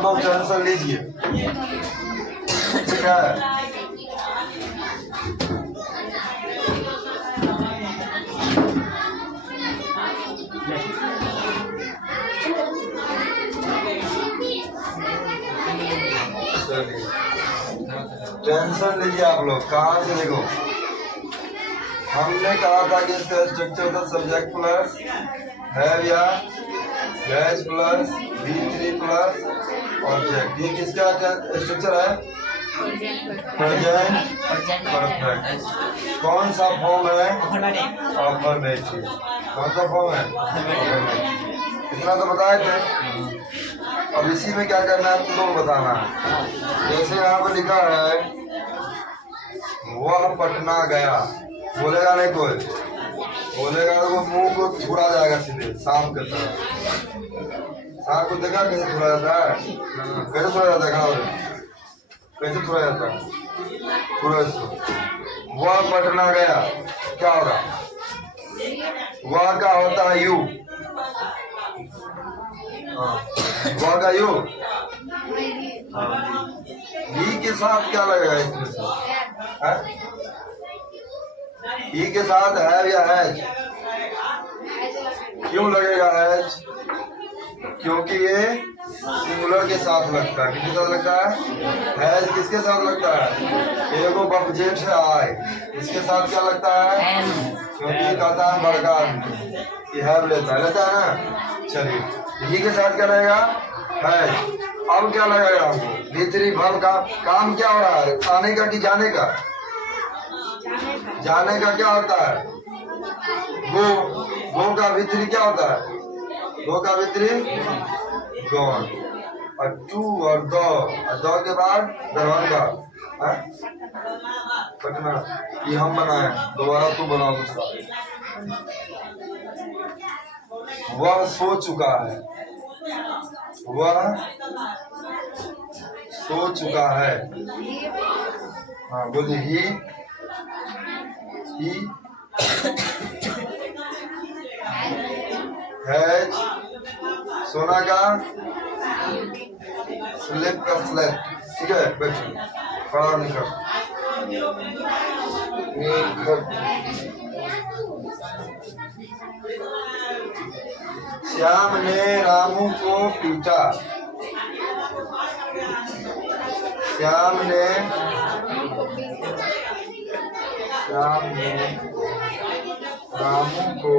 आप लोग टेंशन लीजिए, ठीक है। टेंशन लीजिए आप लोग, कहाँ से देखो हमने कहा था कि इसका स्ट्रक्चर था सब्जेक्ट प्लस हैव या has plus V3 plus object. ये किसका स्ट्रक्चर है? Present perfect. कौन सा फॉर्म है? अफर्मेटिव। कौन सा फॉर्म है? इतना तो बताए थे। अब इसी में क्या करना है तुम लोग बताना है। जैसे यहाँ पर लिखा है वह पटना गया, बोलेगा नहीं कोई, बोलेगा तो वो मुंह को छुड़ा जाएगा सीधे सांप के तरह। सांप को देखा कैसे छुड़ा जाता है? कैसे छुड़ा जाता है? कैसे छुड़ा जाता है? पूरा इसको वह पटना गया क्या होगा? वह का होता है यू, वह का यू। ही के साथ क्या लगेगा इसमें से? ही के साथ हैव या हैज? क्यों लगेगा हैज? क्योंकि ये सिंगुलर के साथ लगता है। किसके साथ लगता है? हैज किसके साथ लगता है? एगो ऑब्जेक्ट है आई, इसके साथ क्या लगता है? क्योंकि कहता है बड़का आदमी ये हैव लेता है ना। चलिए ही के साथ क्या लगेगा? हैज। अब क्या लगेगा हमको? V3 वर्ब का काम क्या हो रहा है? आने का कि जाने का? जाने का क्या होता है? गो। गो का V3 क्या होता है? गो का V3 गॉन। और टू और दो के बाद दरभंगा पटना। ये हम बनाए, दोबारा तू बनाओ दूसरा। वह सो चुका है, वह सो चुका है। हाँ बोलिए ही हैज। सोना का स्लिप का स्लेप। ठीक है बैठो, पढ़ा निकल। श्याम ने रामू को पीटा। श्याम ने रामू को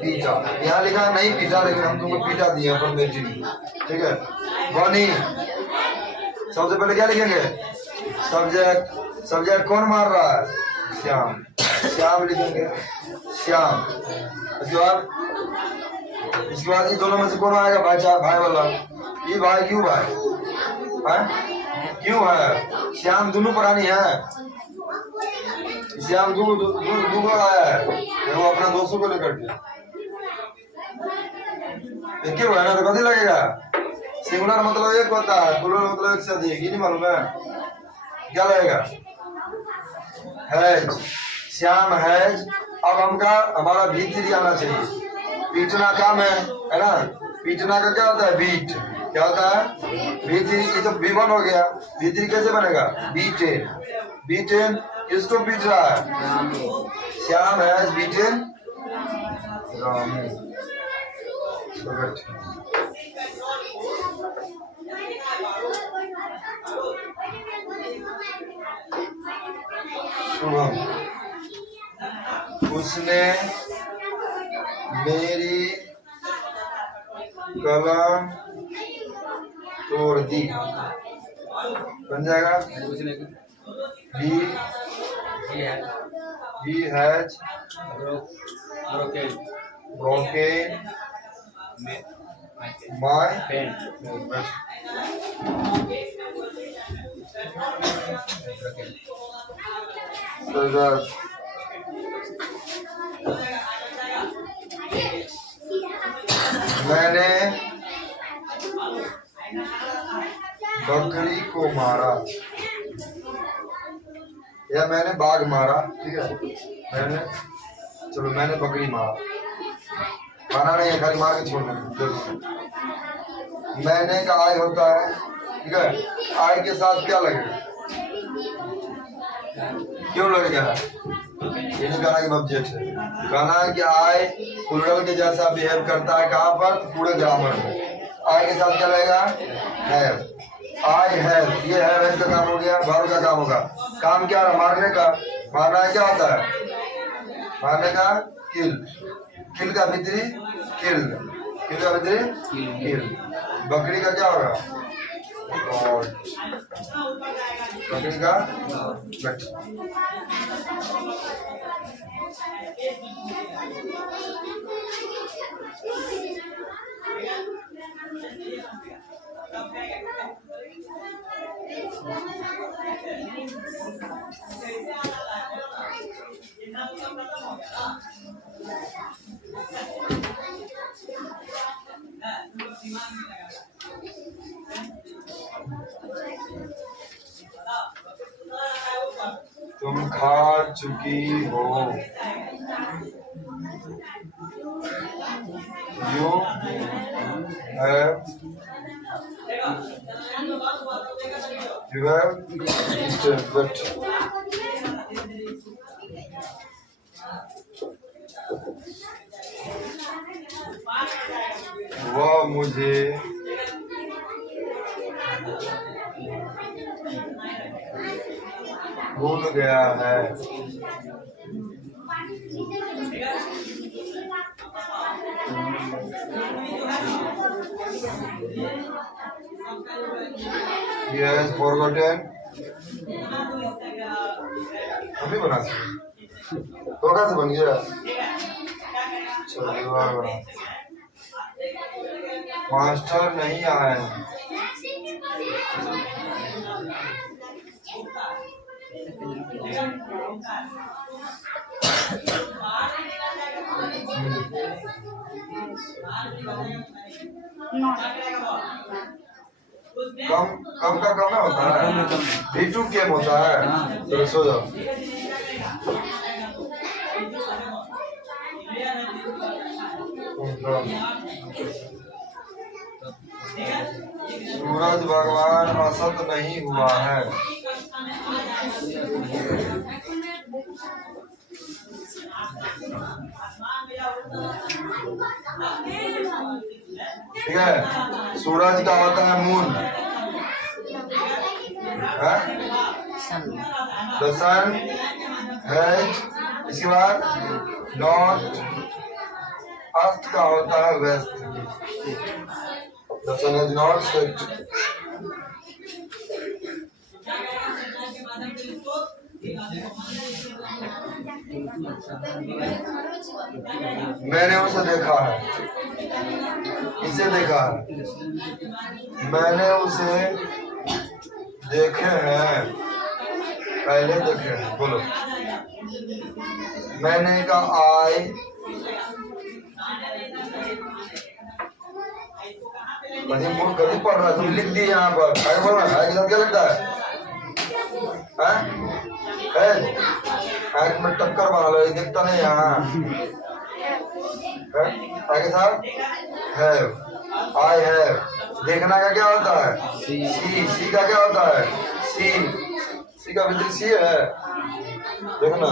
पीटा। यहाँ लिखा नहीं पीटा, लेकिन हम तुमको पीटा दिए अफर्मेटिव। ठीक है बनी। सबसे पहले क्या लिखेंगे? सब्जेक्ट। सब्जेक्ट कौन मार रहा है? श्याम। श्याम लिखेंगे श्याम। इसके बाद ये दोनों में से कौन आएगा? भाई वाला। ये भाई क्यों भाई क्यों है? श्याम दोनों प्राणी है। श्याम दो आया है, वो अपना दोस्तों को लेकर के। एक है ना, तो कभी लगेगा? सिंगुलर मतलब एक होता है, प्लूरल मतलब एक से अधिक। ये नहीं मालूम है? क्या लगेगा? हैज। श्याम हैज। अब हमारा V3 आना चाहिए। पीटना काम है ना? पीटना का क्या होता है? बीट। क्या होता है? V3। ये तो V1 हो गया। V3 कैसे बनेगा? B10। B10 किसको पीट रहा है? Shyam has beaten Ramu. शुभम उसने मेरी कलम तोड़ दी। बन जाएगा he has broken my pen. मैंने बकरी को मारा या मैंने बाघ मारा। ठीक है मैंने बकरी मारा। खाना नहीं है, खाली मार के छोड़ना। देखो मैंने का आय होता है, ठीक है, आय के साथ क्या लगेगा, क्यों लगेगा, ये गाना की ऑब्जेक्ट है। गाना कि आय प्लूरल के जैसा बिहेव करता है, कहाँ पर, पूरे ग्रामर में। आय के साथ क्या लगेगा, हैव। आई हैव, ये हैव का काम हो गया, वर्ब का काम होगा। काम क्या है, मारने का। मारना क्या होता है, मारने का किल। किल का भित्री किल, किल का भित्री किल। बकरी का क्या होगा, बकरी का गट। तुम खा चुकी हो, यू हैव ईटेन, बट वह मुझे भूल गया है। He has forgotten। अभी बना सकते, तो कैसे बन गया, चलिए बना। मास्टर नहीं आए, कम कम का कम होता है, V2 केम होता है। तो सो जाओ। सूरज भगवान असत नहीं हुआ है। ठीक है, सूरज का होता है मून, द सन हैज, इसके बाद नॉट, अस्त का होता है west, the sun has not set. मैंने उसे देखा है, इसे देखा है, मैंने उसे देखे हैं, पहले देखे हैं। बोलो, मैंने का आई, गलती पढ़ रहा है, तुम लिख दिए यहाँ पर। आगे बोलना है, क्या लगता है, में टक्कर बना लो, दिखता नहीं यहाँ। आगे साहब, हैव, आई हैव। देखना का क्या होता है, सी। सी का क्या होता है, सी। सी का भी सी है, देखना।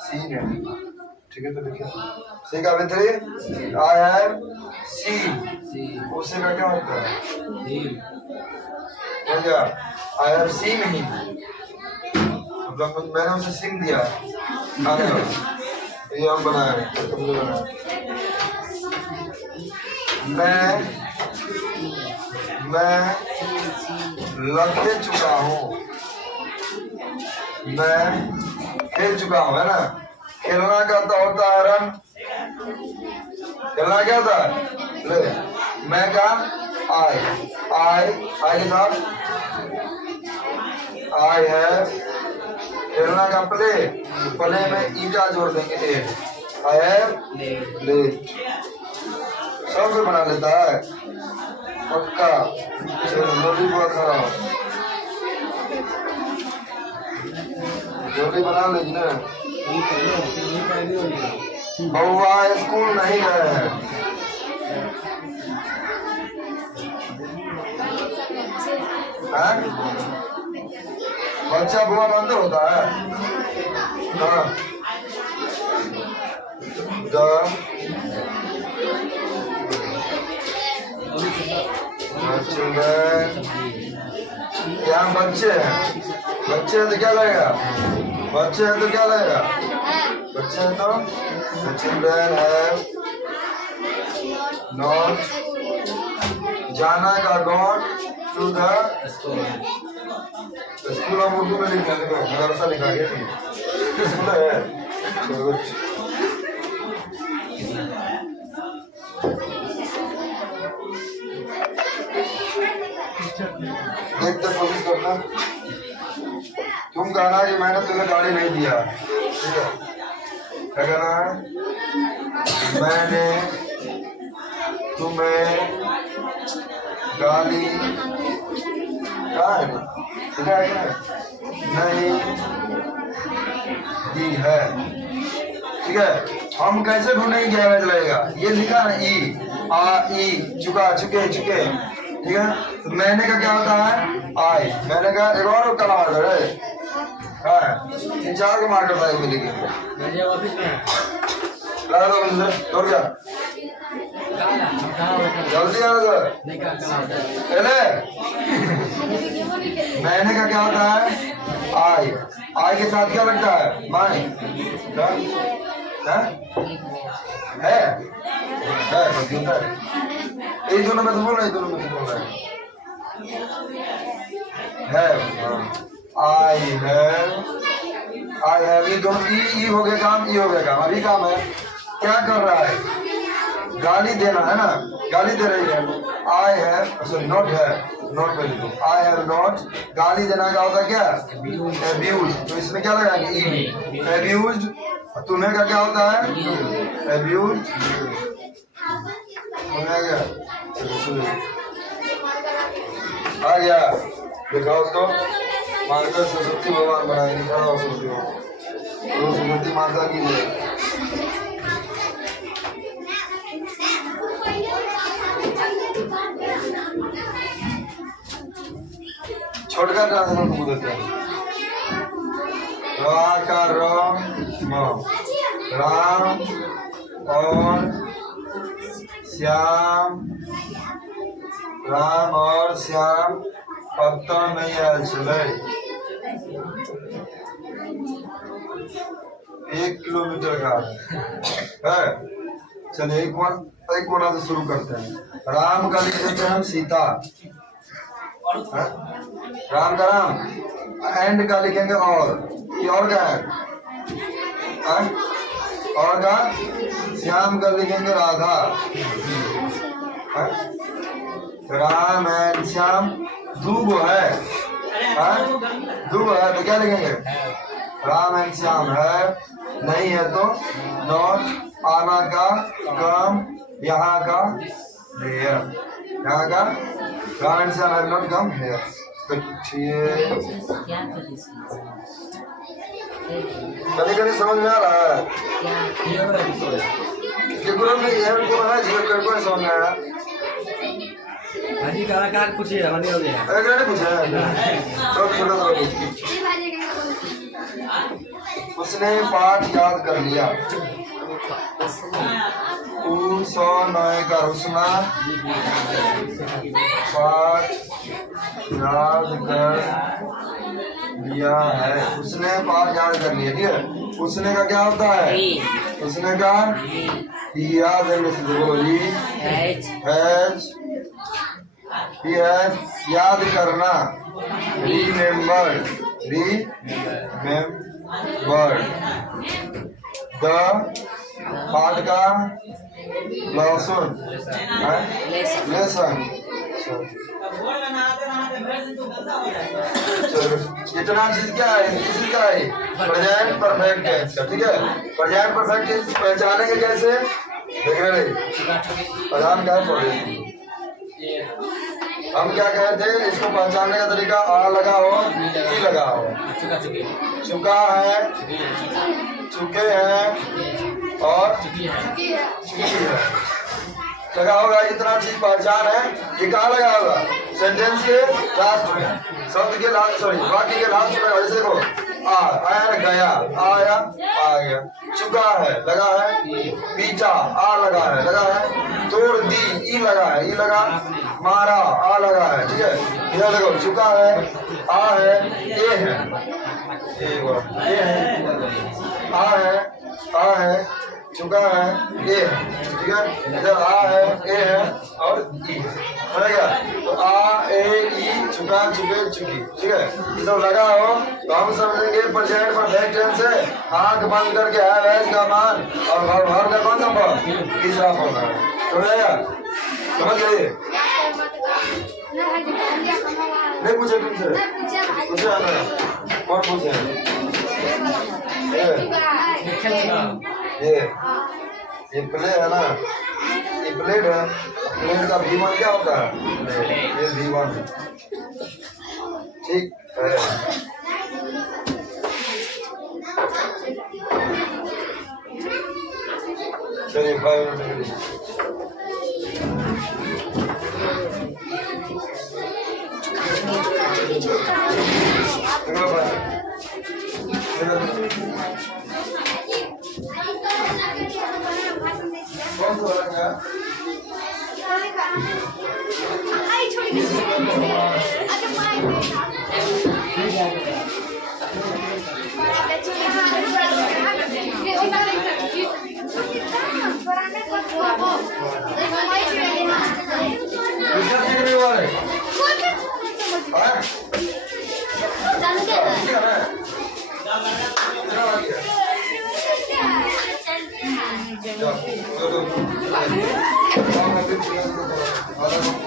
सी है, ठीक है, तो देखिए सी का भी थ्री, आई हैव सी। उसी का क्या होता है, क्या, आई हैव सीन ही, मतलब मैंने उसे सिंग दिया। आने लो, ये हम बनाए, तुमने बनाया। मैं लगे चुका हूँ, मैं खेल चुका हूँ, है ना। खेलना का तो होता है रन, खेलना क्या होता है, ले। मैं का आई के साथ आई है। खेलना का प्ले, प्ले में ईटा जोड़ देंगे, ए। आई हैव प्लेड, सब से बना लेता है पक्का। चलो जल्दी पूरा खड़ा हो, जल्दी बना लेगी ना। बउआ स्कूल नहीं गए हैं। बच्चा बुआ बंद होता है। हाँ यहाँ बच्चे हैं, बच्चे हैं तो क्या लगेगा, बच्चे हैं तो क्या लगेगा, बच्चे हैं तो चिल्ड्रन है नॉट जाना का गॉड टू द स्कूल। हम उर्दू में लिखा है, मदरसा लिखा गया स्कूल है। देखते कोशिश करना। तुम कहना कि मैंने तुम्हें गाड़ी नहीं दिया, ठीक है? क्या कहना है? मैंने तुम्हें गाली नहीं दी है, ठीक है? हम कैसे ढूंढेंगे क्या मैच लगेगा? ये लिखा है ई आ ई चुका चुके चुके, ठीक है? तो मैंने का क्या होता है आई, मैंने का एक और कला मार है, 3-4 को मार करता है मिली के लगा दो बंदर दौड़ गया जल्दी आ सर। मैंने का क्या होता है आई, आई के साथ क्या लगता है माई है कंप्यूटर। ये दोनों में से बोल रहे, दोनों में से बोल रहे है। आई हैव, ये दोनों ई हो गया काम, ई हो गया काम। अभी काम है क्या कर रहा है, गाली देना है ना, गाली दे रही है। आई हैव सॉरी नॉट है, नॉट में लिखो आई हैव नॉट। गाली देना का होता है क्या एब्यूज, तो इसमें क्या लगाएंगे ई एब्यूज। तुम्हें का क्या होता है एब्यूज, आ गया दिखाओ तो। मानकर सरस्वती भगवान बनाएंगे, खड़ा हो सरस्वती माता की जय। छोटका ट्रांसलेशन को देते हैं रा का राम और श्याम, राम और श्याम पत्ता नहीं आयल चले 1 किलोमीटर का है। चलिए एक कोना से शुरू करते हैं। राम का लिख देते हैं हम सीता, राम का राम, एंड का लिखेंगे और, ये और क्या है और का, श्याम का लिखेंगे राधा। राम एंड श्याम दूगो है, दूगो है तो क्या लिखेंगे राम एंड श्याम है, नहीं है तो नॉट, आना का कम, यहाँ का हेयर, यहाँ का Ram and Shyam have not come here. कभी कभी समझ में आ रहा है समझ में आया। भाजी कलाकार पूछे हमारे हो गया उसने पाठ याद कर लिया। 109 का रुसना पाठ याद कर लिया है। उसने पाठ याद कर लिया, ठीक है? उसने का क्या होता है उसने का याद है, याद करना, रिमेम्बर द पाठ का लेसन। इतना चीज क्या है, किसी का है प्रेजेंट परफेक्ट टेंस का, ठीक है? प्रेजेंट परफेक्ट टेंस पहचानेंगे कैसे, देख रहे प्रधान क्या पढ़े हम क्या कहते हैं इसको पहचानने का तरीका, आ लगा हो ई लगा हो, चुका है चुके हैं और चुकी है। लगा होगा, इतना चीज पहचान है। ये कहाँ लगा होगा? सेंटेंस के लास्ट में, शब्द के लास्ट, सॉरी वाक्य के लास्ट में। जैसे देखो, आया ना, गया, आया, आ गया। चुका है, लगा है। पीटा, आ लगा है, लगा है। तोड़ दी, ई लगा है, ई लगा। मारा, आ लगा है, ठीक है। इधर देखो, चुका है, आ है, ए है, ए है, आ है, चुका है, ए है, ठीक है। इधर आ है, ए है और ई है, समझ तो आ, ए, ई, चुका, चुके, चुकी, ठीक है। ये सब लगा हो तो हम समझेंगे प्रेजेंट परफेक्ट टेंस है। आंख बंद करके है का मान और भर का कौन सा फॉर्म? तीसरा फॉर्म है, समझेगा? समझ गए? नहीं पूछे तुमसे, पूछे आना, कौन पूछे? ये प्ले है ना, ये प्लेट है। प्लेट का V1 क्या होता है? ये V1 है, ठीक है। चलिए 5 मिनट कौन सा वाला क्या? चलो